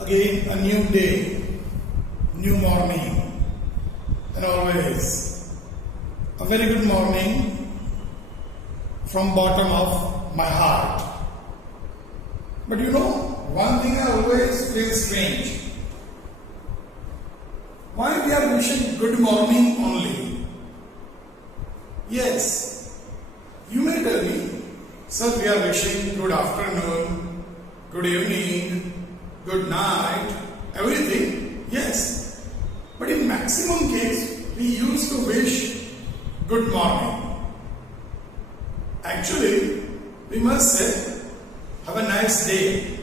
Again, a new day, new morning, and always a very good morning from bottom of my heart. But you know, one thing I always feel strange. Why we are wishing good morning only? Yes, you may tell me, sir, we are wishing good afternoon, good evening, good night, everything. Yes, but in maximum case, we used to wish good morning. Actually, we must say, have a nice day.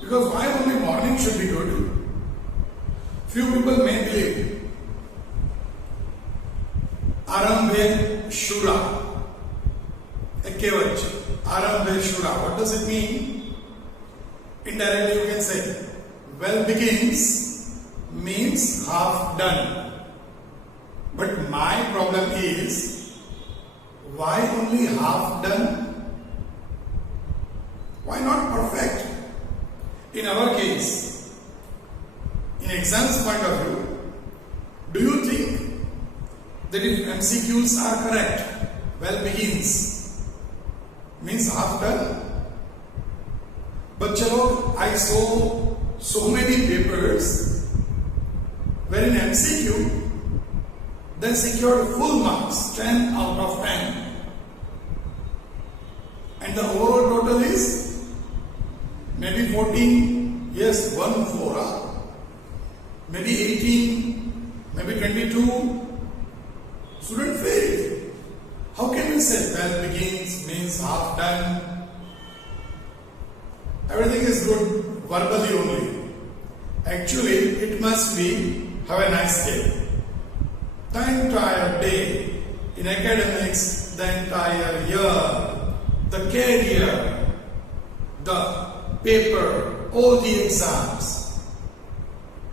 Because why only morning should be good? Few people may believe. Arambhe Shura. A kevach. Arambhe Shura. What does it mean? Indirectly you can say, well begins means half done. But my problem is, why only half done? Why not perfect? In our case, in exams point of view, do you think that if MCQs are correct, well begins means half done? But chalo, I saw so many papers where in MCQ they secured full marks, 10 out of 10. And the overall total is maybe 14, yes, 1 4, maybe 18, maybe 22. Student failed. How can you say well begins means half done? Everything is good verbally only. Actually, it must be have a nice day. The entire day, in academics, the entire year, the career, the paper, all the exams.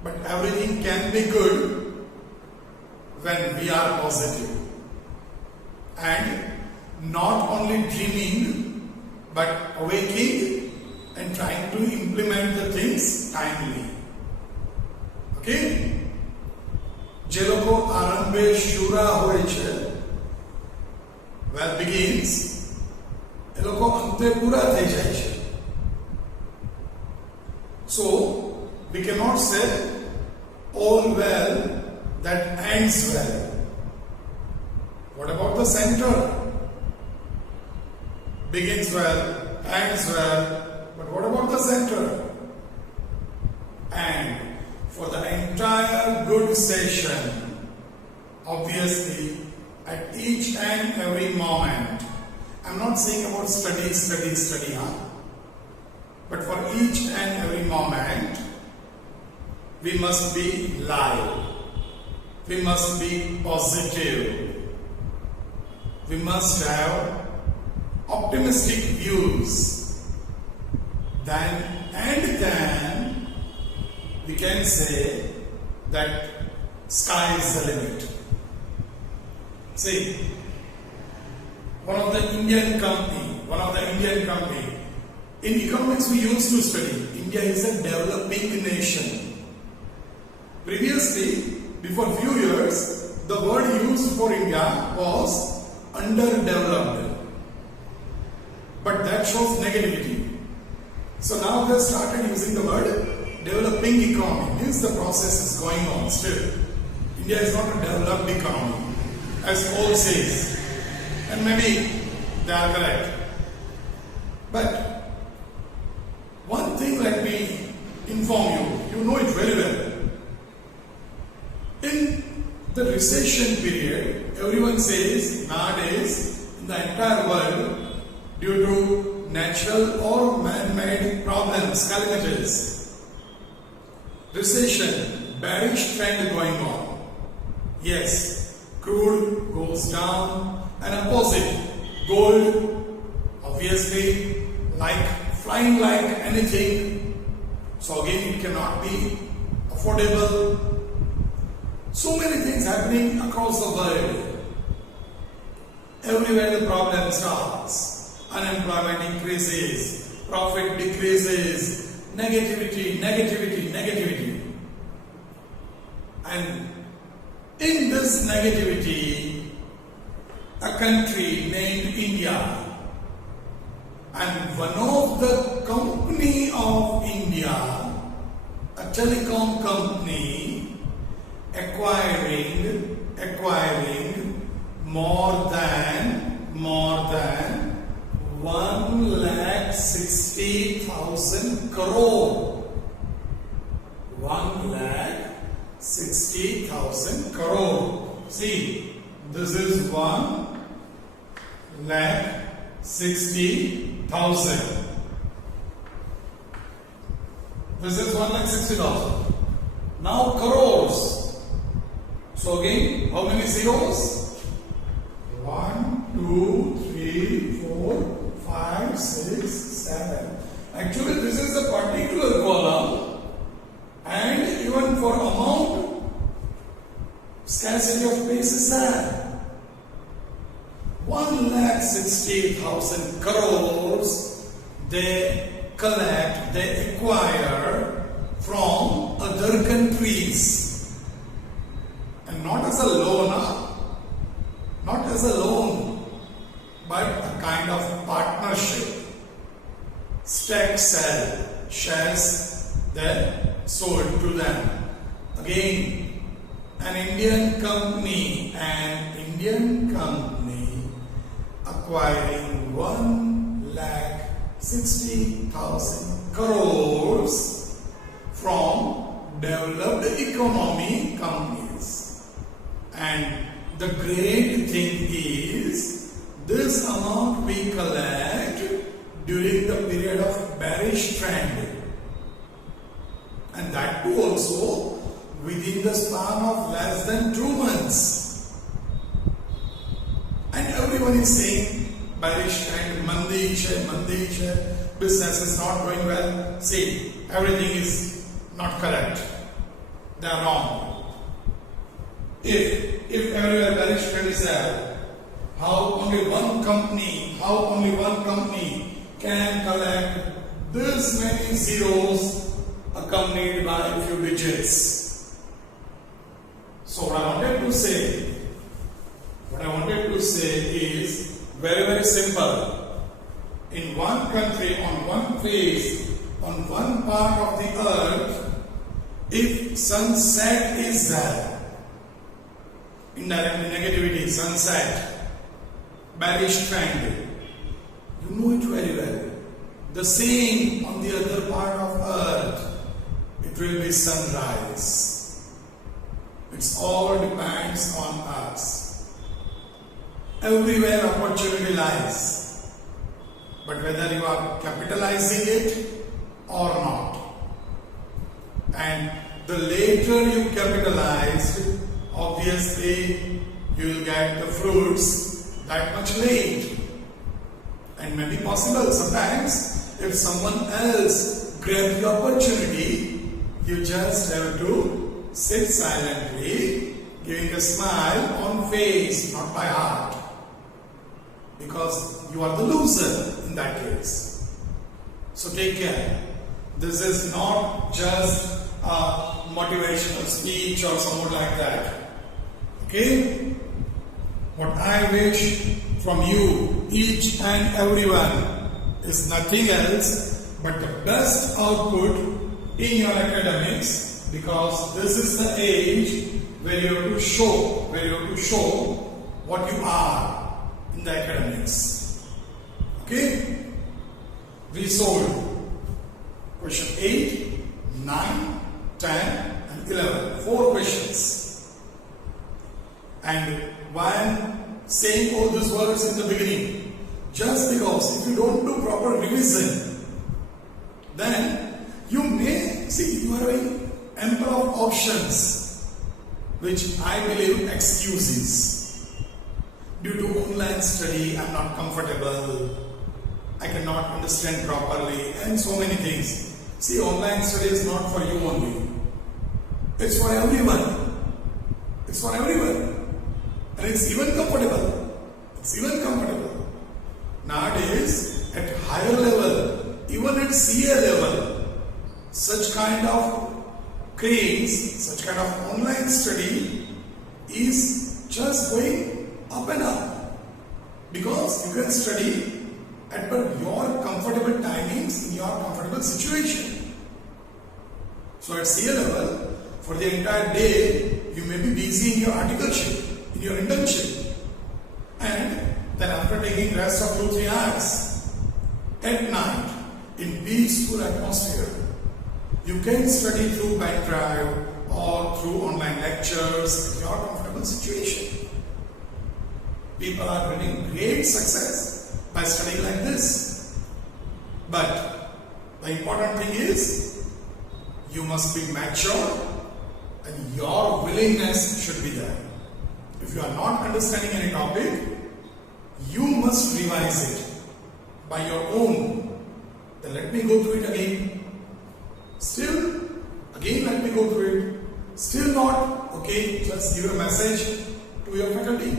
But everything can be good when we are positive. And not only dreaming, but awaking and trying to implement the things timely. Okay? જે લોકો આરંભે શુરા હોય છે, well begins, એ લોકો અંતે પૂરા થઈ જાય છે. So, we cannot say all well that ends well. What about the center? Begins well, ends well, but what about the center? And for the entire good session, obviously, at each and every moment, I'm not saying about study, huh? But for each and every moment, we must be live. We must be positive. We must have optimistic views. Then we can say that sky is the limit. See, one of the Indian company, in economics we used to study, India is a developing nation. Previously, before few years, the word used for India was underdeveloped. But that shows negativity. So now they started using the word developing economy. Means the process is going on still. India is not a developed economy, as Paul says. And maybe they are correct. But one thing let me inform you. You know it very well. In the recession period, everyone says nowadays in the entire world, due to natural or man-made problems, calamities, recession, bearish trend going on. Yes, crude goes down and opposite, gold obviously flying like anything. So again it cannot be affordable. So many things happening across the world. Everywhere the problem starts. Unemployment increases, profit decreases, negativity, negativity, negativity. And in this negativity, a country named India, and one of the company of India, a telecom company, acquiring more than 1,60,000 crore. 1,60,000 crore. See, this is 1,60,000. This is 1,60,000. Now crores. So again, how many zeros? 1, 2, 3, 4, 5, 6, 7. Actually, this is a particular column, and even for amount, scarcity of space is there. 1,60,000 crores they collect, they acquire from other countries, and not as a loan, not as a loan, but a kind of partnership. Stack sell, shares they sold to them. Again, an Indian company acquiring 1,60,000 crores from developed economy companies. And the great thing is, this amount we collect during the period of bearish trend, and that too also within the span of less than 2 months. And everyone is saying bearish trend, mandi hai, business is not going well. See, everything is not correct. They are wrong. If everywhere bearish trend is there, how only one company can collect this many zeros accompanied by a few digits? So what I wanted to say is very, very simple. In one country, on one place, on one part of the earth, if sunset is there, indirectly negativity, sunset, bearish trend, you know it very well. The same on the other part of earth, it will be sunrise. It's all depends on us. Everywhere opportunity lies, but whether you are capitalizing it or not. And the later you capitalize, obviously you will get the fruits that much late. And maybe possible sometimes if someone else grabs the opportunity, you just have to sit silently, giving a smile on face, not by heart. Because you are the loser in that case. So take care. This is not just a motivational speech or something like that. Okay? What I wish from you, each and everyone, is nothing else but the best output in your academics, because this is the age where you have to show, what you are in the academics. Okay? We solved question 8, 9, 10 and 11. 4 questions. And why I am saying all these words in the beginning? Just because if you don't do proper revision, then you may see you are having ample of options, which I believe excuses. Due to online study, I am not comfortable, I cannot understand properly, and so many things. See, online study is not for you only. It's for everyone. It's for everyone. And it's even comfortable. Nowadays, at higher level, even at CA level, such kind of craze, such kind of online study is just going up and up, because you can study at your comfortable timings in your comfortable situation. So at CA level, for the entire day, you may be busy in your articleship, in your internship, and then after taking rest of 2-3 hours at night in peaceful atmosphere, you can study through pen drive or through online lectures in your comfortable situation. People are getting great success by studying like this. But the important thing is, you must be mature and your willingness should be there. If you are not understanding any topic, you must revise it by your own. Then let me go through it again. Still, again let me go through it. Still not okay, just give a message to your faculty,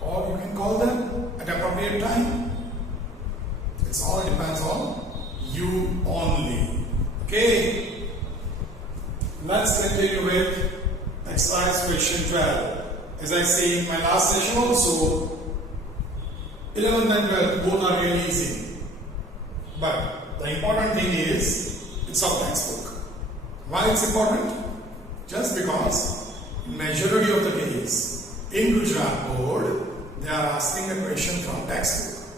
or you can call them at appropriate time. It all depends on you only. Okay. Let's continue with exercise question 12. As I say in my last session also, 11th and 12th both are really easy. But the important thing is, it's a textbook. Why it's important? Just because in majority of the case, in Gujarat board, they are asking a question from textbook.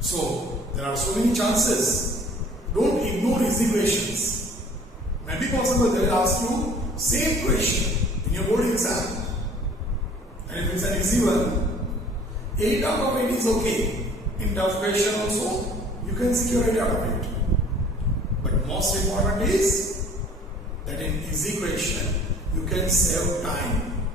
So there are so many chances. Don't ignore easy questions. Maybe possible they will ask you same question in your board exam. And if it's an easy one, 8 out of 8 is okay. In tough question also, you can secure 8 out of 8. But most important is that in easy question, you can save time.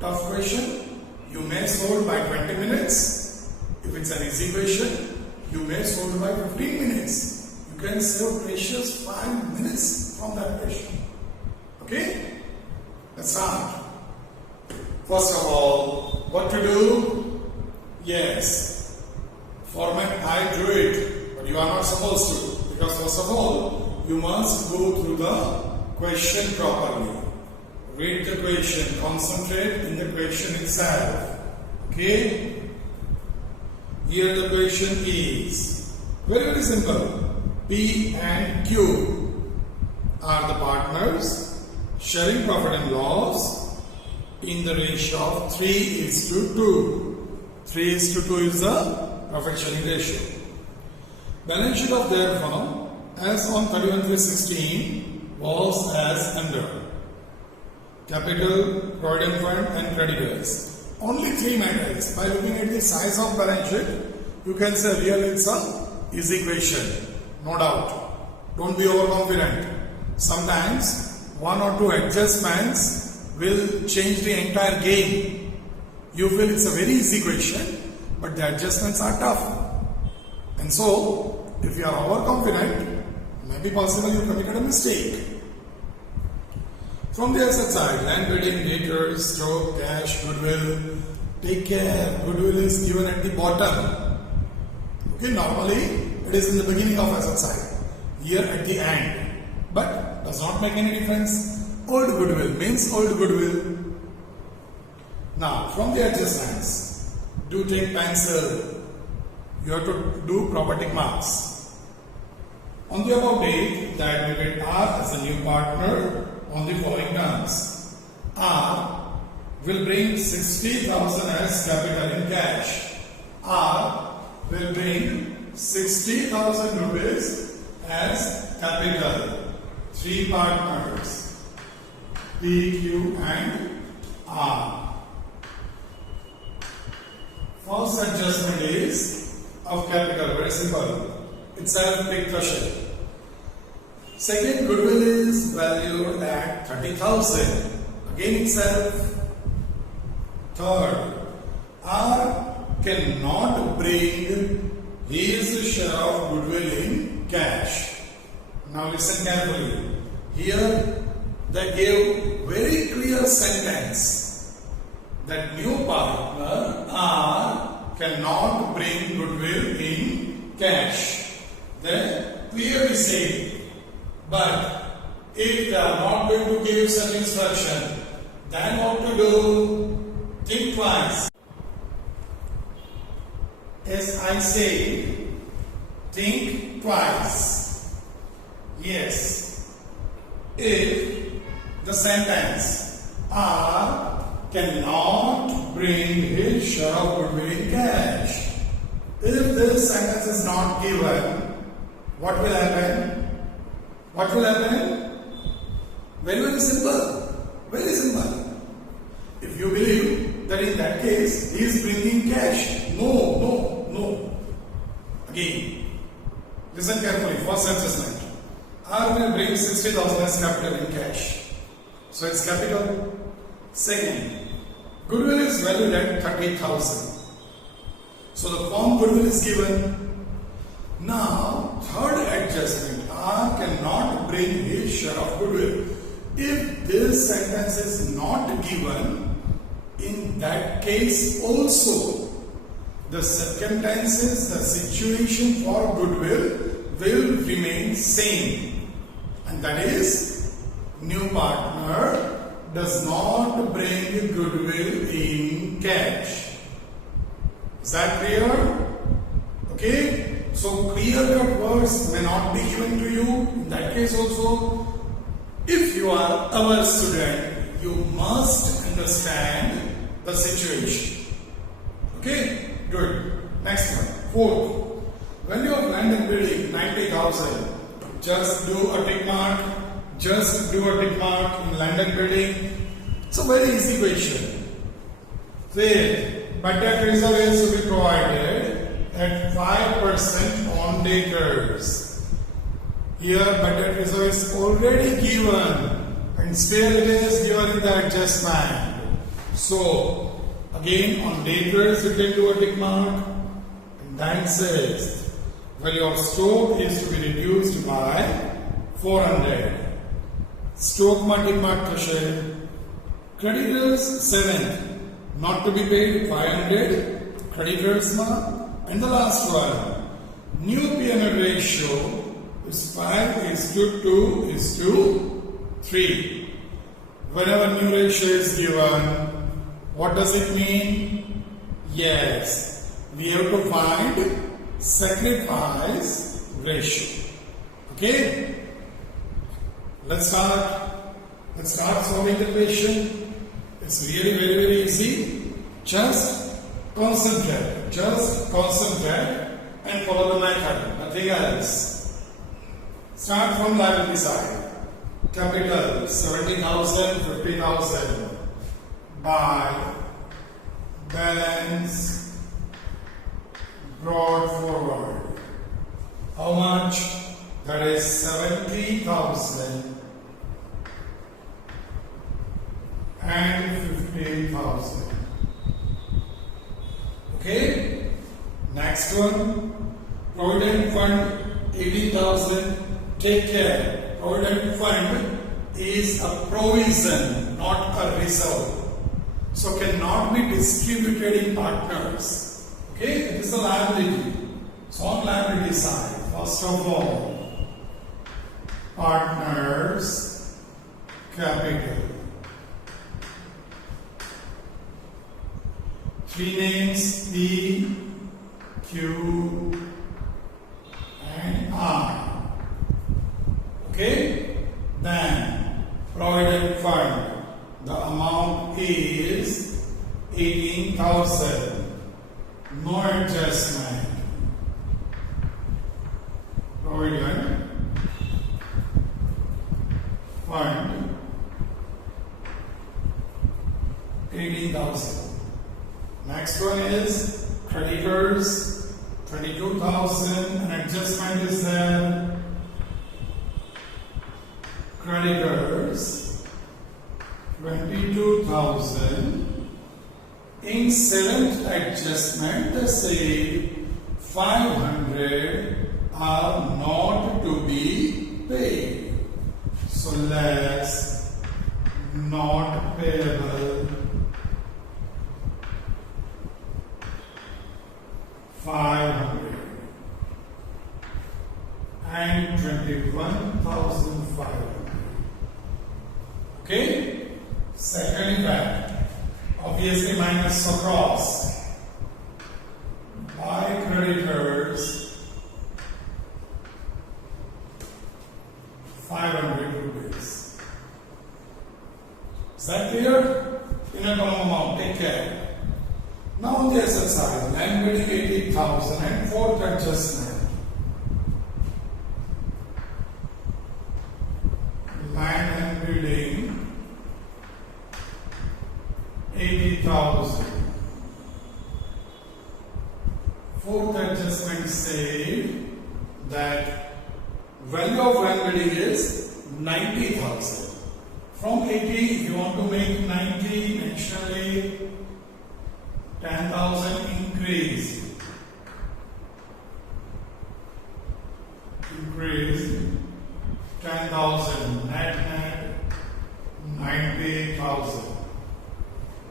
Tough question, you may solve by 20 minutes. If it's an easy question, you may solve by 15 minutes. You can save precious 5 minutes from that question. Okay? Let's start. First of all, what to do? Yes, format I drew it, but you are not supposed to, because first of all, you must go through the question properly. Read the question, concentrate in the question itself. Okay? Here the question is very simple. P and Q are the partners sharing profit and loss in the ratio of 3:2. 3:2 is the profit sharing ratio. Balance sheet of their firm as on 31/3/16 was as under. Capital, provident fund and creditors. Only 3 matters. By looking at the size of balance sheet, you can say really it's a easy question. No doubt. Don't be overconfident. Sometimes 1 or 2 adjustments will change the entire game. You feel it's a very easy question, but the adjustments are tough. And so, if you are overconfident, maybe possible you committed a mistake. From the asset side, land bidding, debtors, stock, cash, goodwill. Take care, goodwill is given at the bottom. Okay, normally it is in the beginning of asset side, here at the end, but does not make any difference. Old goodwill means old goodwill. Now, from the adjustments, do take pencil. You have to do property marks. On the above date, the advocate R as a new partner on the following terms. R will bring 60,000 as capital in cash. R will bring 60,000 rupees as capital. 3 partners, P, Q and R. First adjustment is of capital, very simple. Itself big threshold. Second, goodwill is valued at 30,000. Again itself. Third, R cannot bring his share of goodwill in cash. Now listen carefully. Here they gave very clear sentence that new partner R cannot bring goodwill in cash. They clearly say. But if they are not going to give such instruction, then what to do? Think twice. As I say, think twice. Yes. If the sentence R cannot bring his share of goodwill in cash. If this sentence is not given, what will happen? What will happen? Very, very simple. Very simple. If you believe that in that case he is bringing cash. No. Again, listen carefully. First adjustment. R will bring 60,000 as capital in cash. So it's capital. Second, goodwill is valued at 30,000. So the form goodwill is given. Now, third adjustment, R cannot bring his share of goodwill. If this sentence is not given, in that case also, the circumstances, the situation for goodwill will remain same. And that is, new partner does not bring goodwill in cash. Is that clear? Okay? So clear-cut words may not be given to you. In that case also, if you are our student, you must understand the situation. Okay? Good. Next one. Fourth. Value of land and building 90,000. Just do a tick mark. Just do a tick mark in land and building. It's a very easy question. Fifth, bad debt reserve is to be provided at 5% on debtors. Here bad debt reserve is already given and spare it is given in the adjustment. So again on debtors you can do a tick mark, and then says value of stock is to be reduced by 400. Stock ma tick mark thashe. Creditors 7, not to be paid 500. Creditors ma. And the last one, new P&L ratio is 5:2:3. Whenever new ratio is given, what does it mean? Yes, we have to find sacrifice ratio. Okay? Let's start solving the question. It's really very, very easy. Just concentrate and follow the method, nothing else. Start from liability side. Capital 70,000, 50,000 by balance brought forward. How much? That is 70,000 and 50,000. Okay? Next one. Provident fund 80,000. Take care. Provident fund is a provision, not a reserve. So cannot be distributed in partners. Okay? It is a liability. So on liability side, first of all, partners capital. Three names P, Q, and R. Okay? Then provident fund. The amount is 18,000. No adjustment. Provident fund 18,000. Next one is creditors 22,000. An adjustment is there. Creditors 22,000. In seventh adjustment, they say 500 are not to be paid. So let's not payable 500. and 21,500. Okay? Second effect, obviously minus across. By creditors 500 rupees. Is that clear? Inner column amount, take care. Now on the asset side, land bidding 80,000 and fourth adjustment. Land and bidding 80,000. Fourth adjustment said that value of land bidding is 90,000. From 80, you want to make 90, naturally 10,000 increase. Increase 10,000, net 90,000.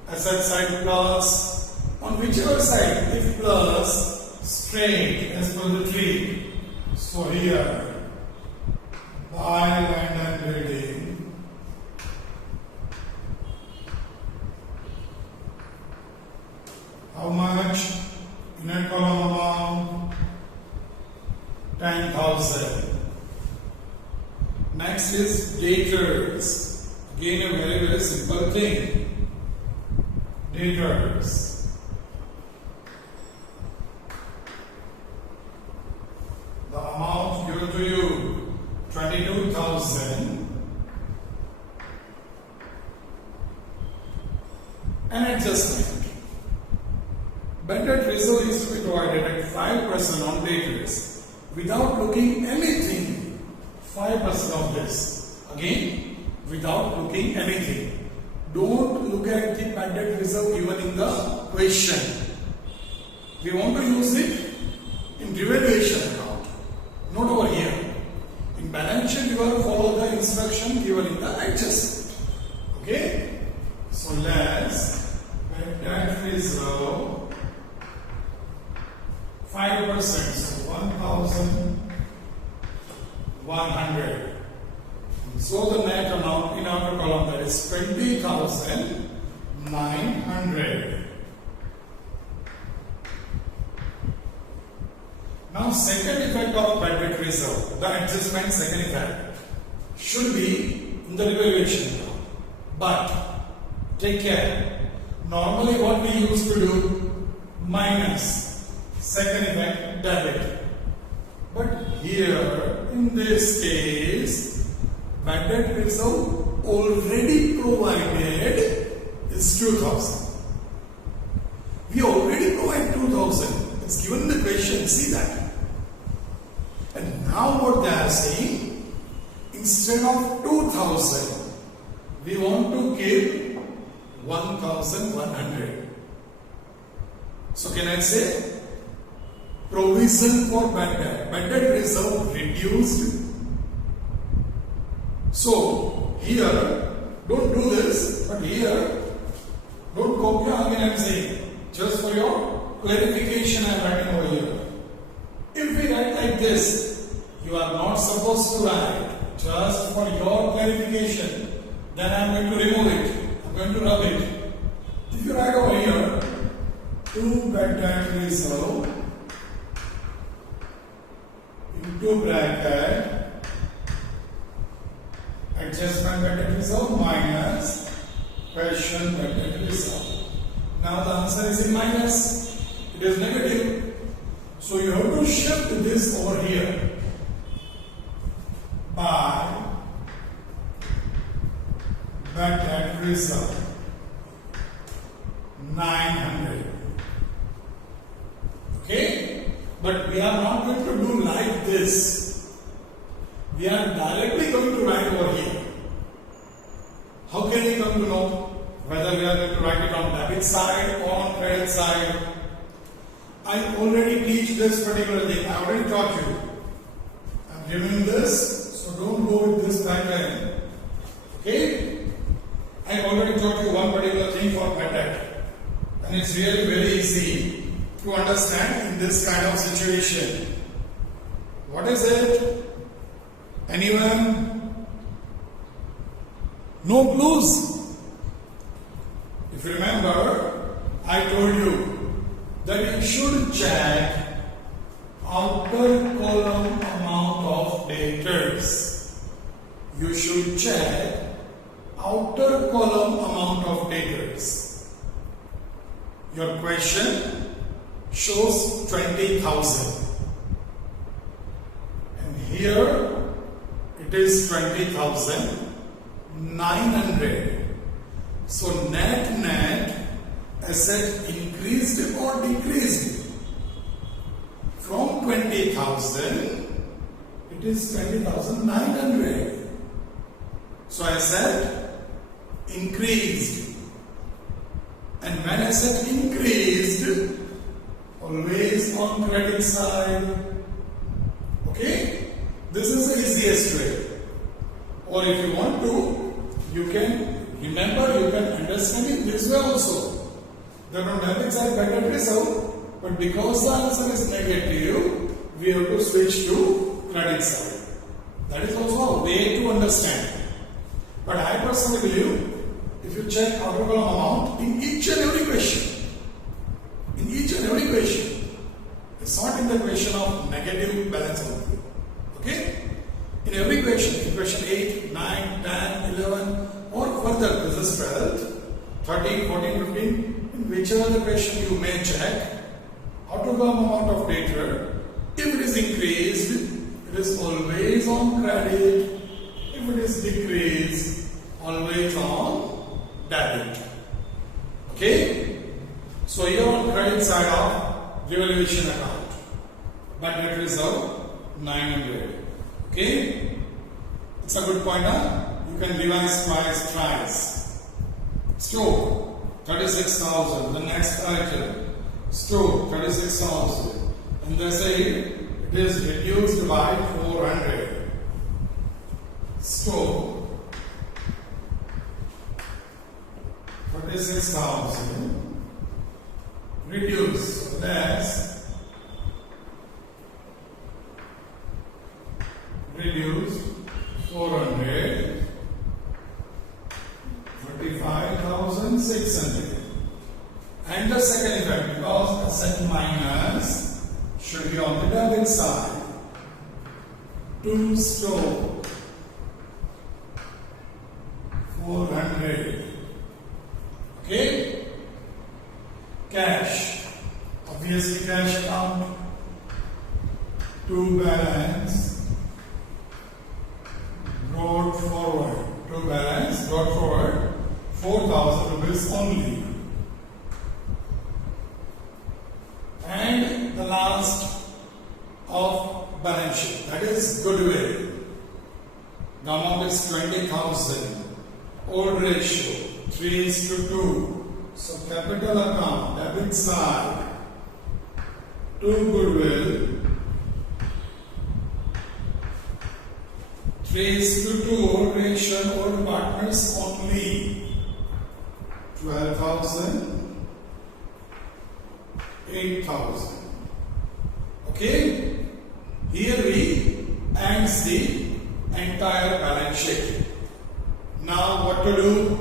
Asset side plus, on whichever side, if plus, straight as per the tree. So here, buy land and building. How much? Inner column amount 10,000. Next is debtors. Again, a very, very simple thing. Debtors. The amount given to you 22,000. An adjustment. Bad debt reserve is to be provided at 5% on debtors without looking anything. 5% of this. Again, without looking anything. Don't look at the bad debt reserve given in the question. We want to use it in revaluation account, not over here. In balance sheet, you have to follow the instruction given in the adjustment. Okay? So let's bad debt reserve 5%, so 1,100. So the net amount in our column, that is 20,900. Now second effect of bad debt reserve, the adjustment second effect should be in the revaluation account. But take care, normally what we used to do, minus. Second effect, debit. But here, in this case, bad debt reserve already provided is 2,000. We already provide 2,000. It's given in the question, see that. And now what they are saying, instead of 2,000, we want to give 1,100. So can I say, provision for bad debt reserve reduced. So here, don't do this, but here, don't copy again. I'm saying, just for your clarification, I'm writing over here. If we write like this, you are not supposed to write. Just for your clarification, then I'm going to remove it. I'm going to rub it. If you write over here, to bad debt reserve into bracket adjustment bad debt reserve minus question bad debt reserve. Now the answer is in minus. It is negative. So you have to shift this over here by bad debt reserve 900. Okay? But we are not going to do like this. We are directly going to write over here. How can we come to know whether we are going to write it on debit side or on credit side? I already teach this particular thing. I already taught you. I am giving this, so don't go with this pattern. Okay? I already taught you one particular thing for bad debt. And it's really very easy to understand in this kind of situation. What is it? Anyone? No clues? If you remember, I told you that you should check outer column amount of debtors. You should check outer column amount of debtors. Your question shows 20,000. And here it is 20,900. So net asset increased or decreased? From 20,000 it is 20,900. So asset increased. And when asset increased, always on credit side. Okay? This is the easiest way. Or if you want to, you can remember, you can understand it this way also. That on debit side better result, but because the answer is negative, we have to switch to credit side. That is also a way to understand. But I personally believe, if you check outer column amount in each and every question, it's not in the question of negative balance only. Okay? In every question, in question 8, 9, 10, 11, or further, this is 12, 13, 14, 15, in whichever the question you may check, outer column amount of debtor, if it is increased, it is always on credit. If it is decreased, always on debit. Okay? So here on credit side of revaluation account, but net reserve 900. Okay? It's a good point, huh? You can revise twice. Store 36,000. The next item, store 36,000, and they say it is reduced by 400. Store 36,000 reduce less reduce 400 35,600. And the second effect, because asset minus should be on the debit side, to store 400. Okay? Cash, obviously cash account, to balance, brought forward, 4,000 rupees only. And the last of balance sheet, that is goodwill. The amount is 20,000. Old ratio 3:2. So capital account, debit side, to goodwill 3:2. Old ratio, old partners only 12,000. 8,000. Okay? Here we ends the entire balance sheet. Now what to do?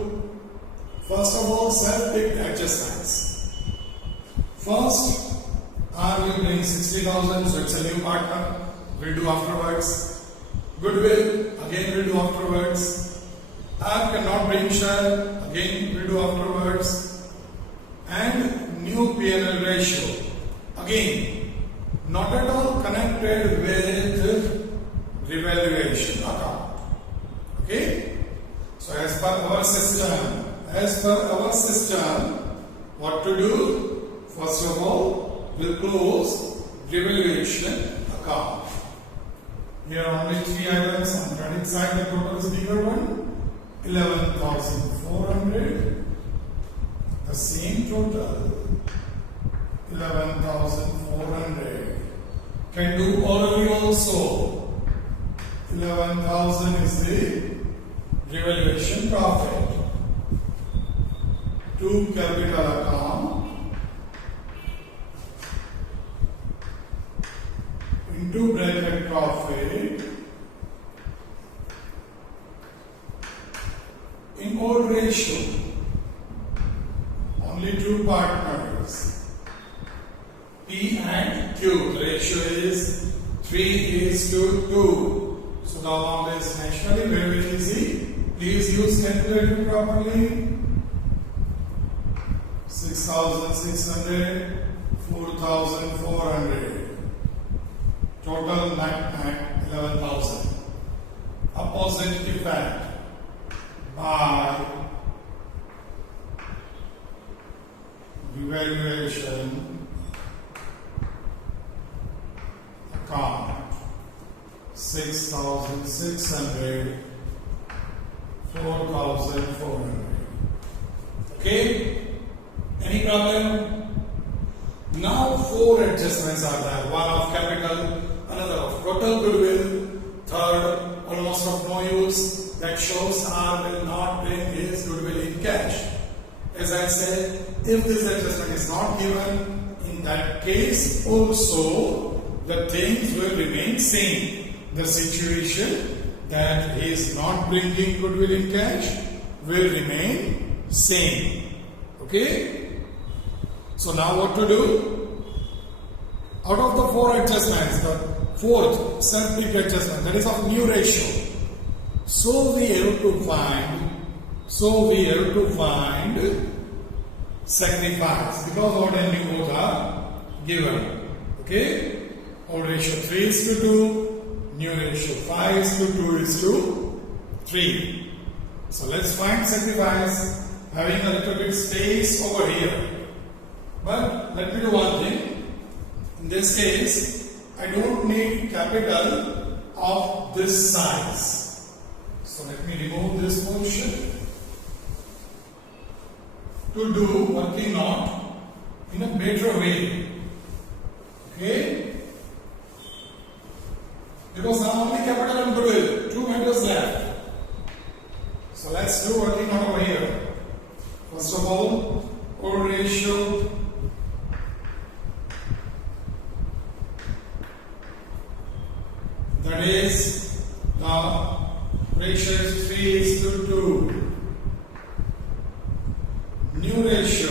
First of all, self-picked exercise. First, R will bring 60,000, so it's a new partner. We'll do afterwards. Goodwill, again we'll do afterwards. R cannot bring share, again we'll do afterwards. And new P&L ratio, again not at all connected with revaluation account. Okay? So as per our system, what to do? First of all, we'll close revaluation account. Here are only 3 items on credit side. The total is bigger one, 11,400. The same total, 11,400. Can do orally also. 11,000 is the revaluation profit. To capital account into bracket profit 3:2. So the amount is naturally very easy. Please use calculator properly. 6,600, 4,400. Total net 11,000. Opposite effect by revaluation account 6,600, 4,400. Okay? Any problem? Now 4 adjustments are there. One of capital, another of total goodwill, third almost of no use. That shows R will not bring his goodwill in cash. As I said, if this adjustment is not given, in that case also the things will remain same. The situation that he is not bringing goodwill in cash will remain same. Okay? So now what to do? Out of the 4 adjustments, the fourth self-pick adjustment, that is of new ratio. So we have to find sacrifice, because odd and new both are given. Okay? Odd ratio 3:2, new ratio 5:2:3. So let's find sacrifice, having a little bit space over here. But let me do one thing. In this case, I don't need capital of this size. So let me remove this portion to do working out in a better way. Okay? Because now only capital and goodwill, 2 matters left. So let's do working out over here. First of all, old ratio that is the ratio is 3:2. New ratio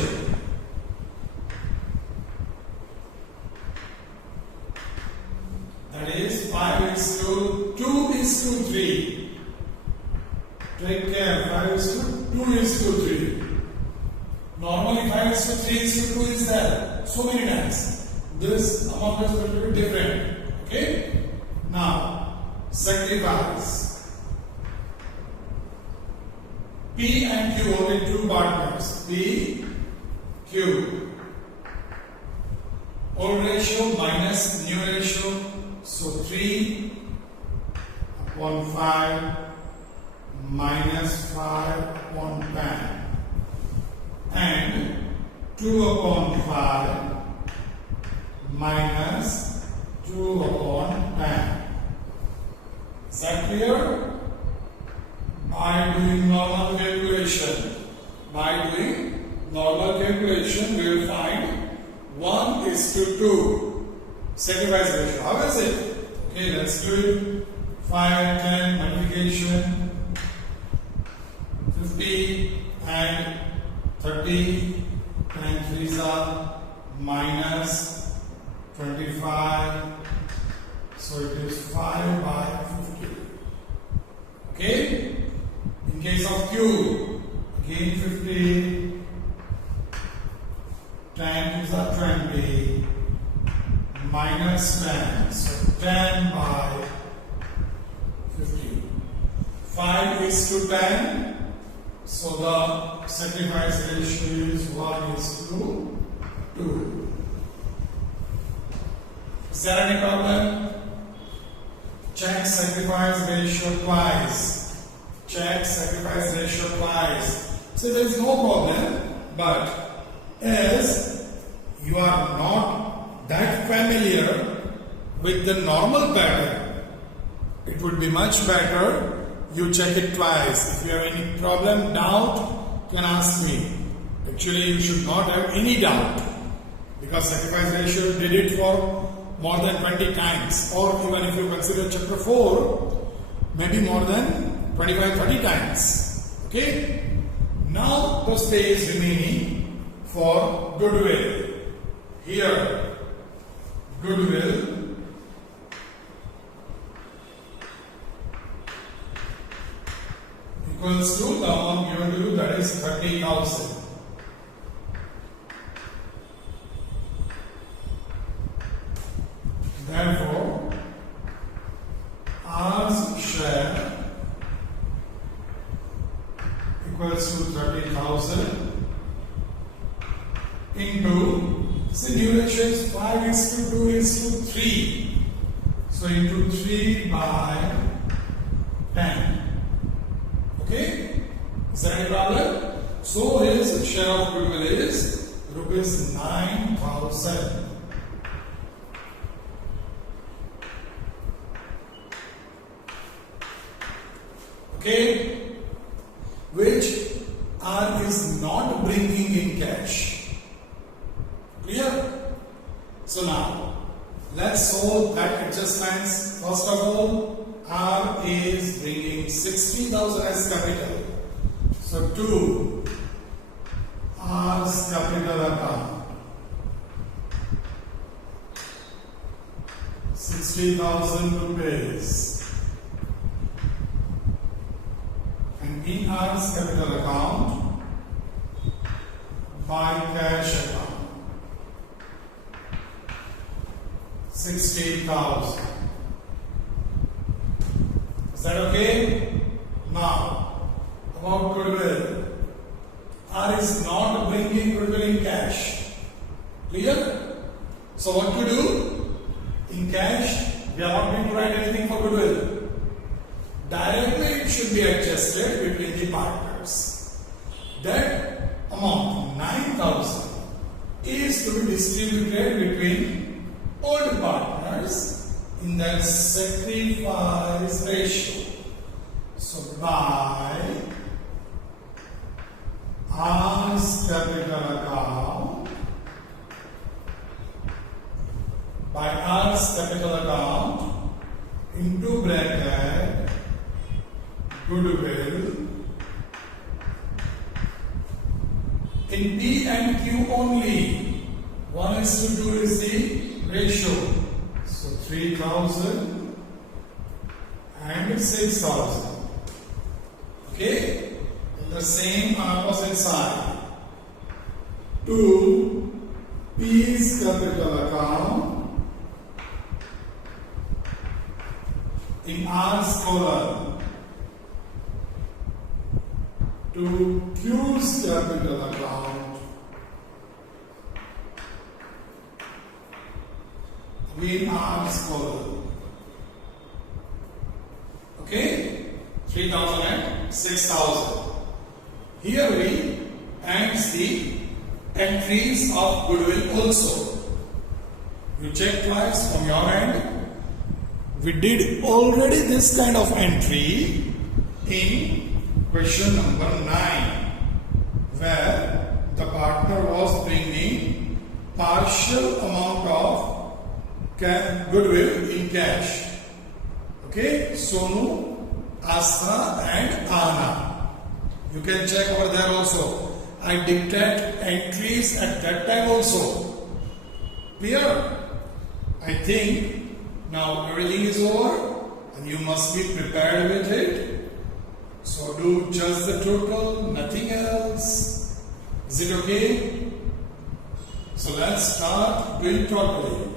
that is 5:2:3. Take care, 5:2:3. Normally 5:3:2 is there so many times. This amount is going to be different. Okay? Now, sacrifice. P and Q, only 2 partners. P, Q. Old ratio minus new ratio. So 3/5 minus 5/10. And 2/5 minus 2/10. Is that clear? By doing normal calculation, we will find 1:2 sacrifice ratio. How is it? Okay, let's do it. 5 and 10 multiplication, 50 and 30, 10 3s are minus 25. So it is 5/50. Okay? In case of Q, again 50, 10 is 20, minus 10, so 10/50. 5:10, so the sacrifice ratio is 1:2. Is there any problem? Check sacrifice ratio twice. So there is no problem, but as you are not that familiar with the normal pattern, it would be much better you check it twice. If you have any problem, doubt, you can ask me. Actually, you should not have any doubt, because sacrifice ratio did it for more than 20 times, or even if you consider chapter 4, maybe more than 25-30 times. Okay? Now the space remaining for goodwill. Here, goodwill equals to the amount given to you, that is 30,000. Therefore, R's share equals to 30,000 into, see, new ratio is 5:2:3. So into 3 by 10. Okay? Is there any problem? So his share of goodwill is rupees 9,000. Okay? Which R is not bringing in cash. Clear? So now, let's solve that adjustments. First of all, R is bringing 60,000 as capital. So to R's capital account, 60,000 rupees. And in R's capital account, by cash account, 60,000. Is that okay? Now, about goodwill. R is not bringing goodwill in cash. Clear? So what to do? In cash, we are not going to write anything for goodwill. Directly it should be adjusted between the partners. That amount, 9,000, is to be distributed between all the partners in that sacrifice ratio. So by R's capital account, into bracket goodwill, in P and Q only, 1:2 is the ratio. So 3,000 and 6,000. Okay? In the same opposite side. To P's capital account in R's column. To Q's capital account in R's column. Okay? 3,000 and 6,000. Here we add the entries of goodwill also. You check twice from your end. We did already this kind of entry in question number 9, where the partner was bringing partial amount of goodwill in cash. Okay, Sonu, Asta and Anna. You can check over there also. I dictate entries at that time also. Clear? I think now everything is over and you must be prepared with it. So do just the total, nothing else. Is it okay? So let's start doing totally.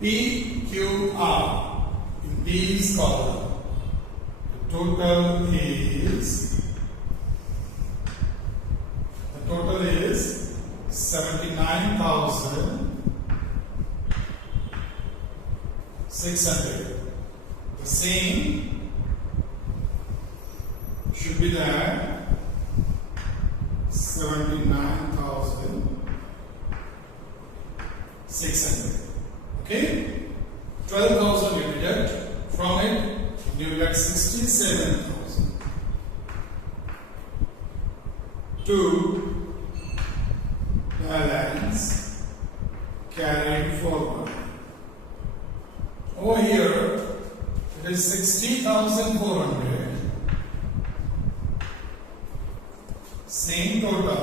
P, Q, R in P's column. The total is 79,600. The same should be there. 79,600. Okay? 12,000 we deduct from it, you will get 67,000. To balance carried forward. Over here, it is 60,400. Same total.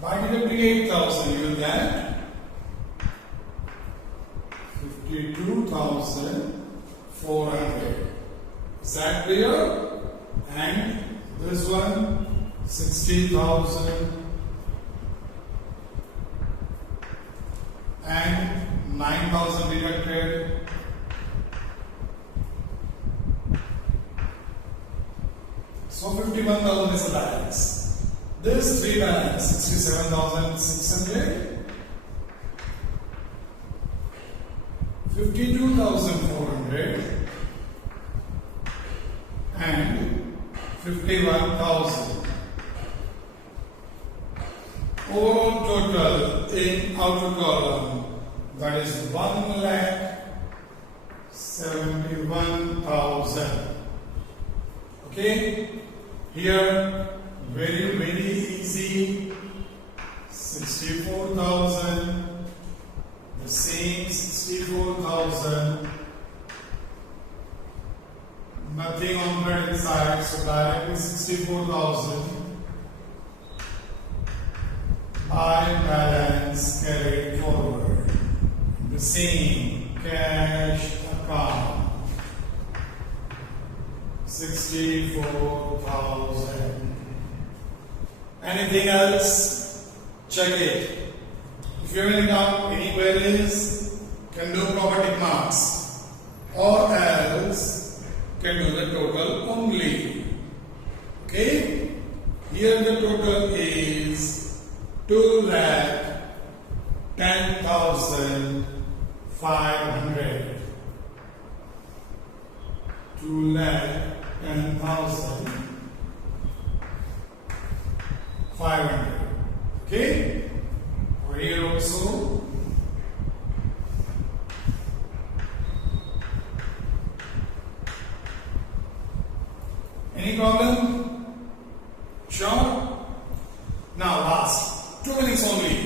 By deducting 8,000, you will get 52,400. 400. Is that clear? And this one 60,000 and 9,000 deducted. So 51,000 is the balance. This three balance 67,600, 52,400 and 51,000. Overall total in outer column, that is 1,71,000. Okay, here very easy. 64,000, the same 64,000. Nothing on credit side, so directly 64,000. By balance carried forward. The same cash account. 64,000. Anything else? Check it. If you have any doubt, any queries, can do proper tick marks, or else can do the total only. Okay? Here the total is 2,10,500. 2,10,500. Okay? Over here also. Any problem? Sure? Now last 2 minutes only.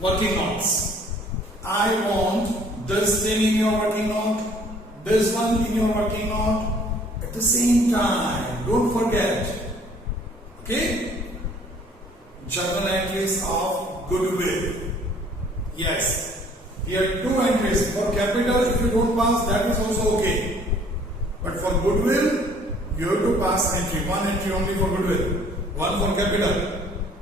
Working notes. I want this thing in your working note, this one in your working note at the same time. Don't forget. Okay? Journal entries of goodwill. Yes. Here 2 entries. For capital, if you don't pass, that is also okay. But for goodwill, you have to pass entry. 1 entry only for goodwill, 1 for capital.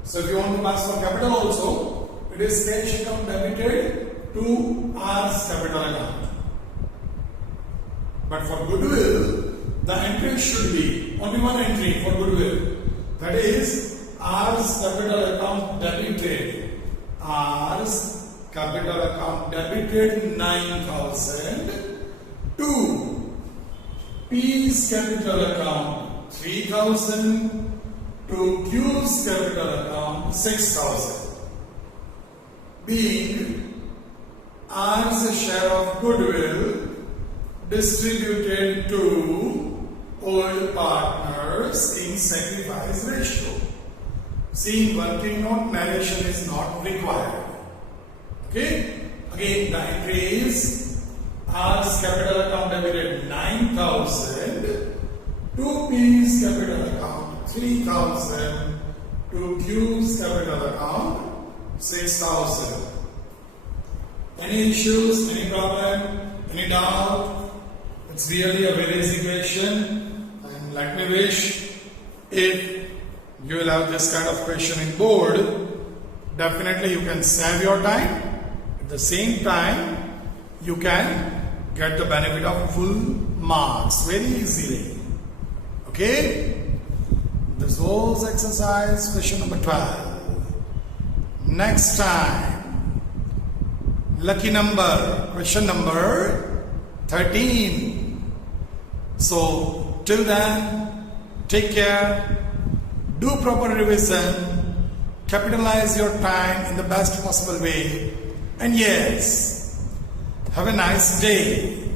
So if you want to pass for capital also, it is cash account debited to R's capital account. But for goodwill, the entry should be only 1 entry for goodwill. That is R's capital account debited. R's capital account debited 9,000 to P's capital account 3,000 to Q's capital account 6,000. Being R's share of goodwill distributed to old partners in sacrifice ratio. See, working note narration is not required. Okay? Again, the entry is R's capital account debited 9,000 to P's capital account 3,000 to Q's capital account 6,000. Any issues? Any problem? Any doubt? It's really a very easy question, and let me wish if you will have this kind of question in board, definitely you can save your time. At the same time, you can get the benefit of full marks very easily. Okay? This was exercise question number 12. Next time, lucky number, question number 13. So, till then, take care, do proper revision, capitalize your time in the best possible way, and yes, have a nice day.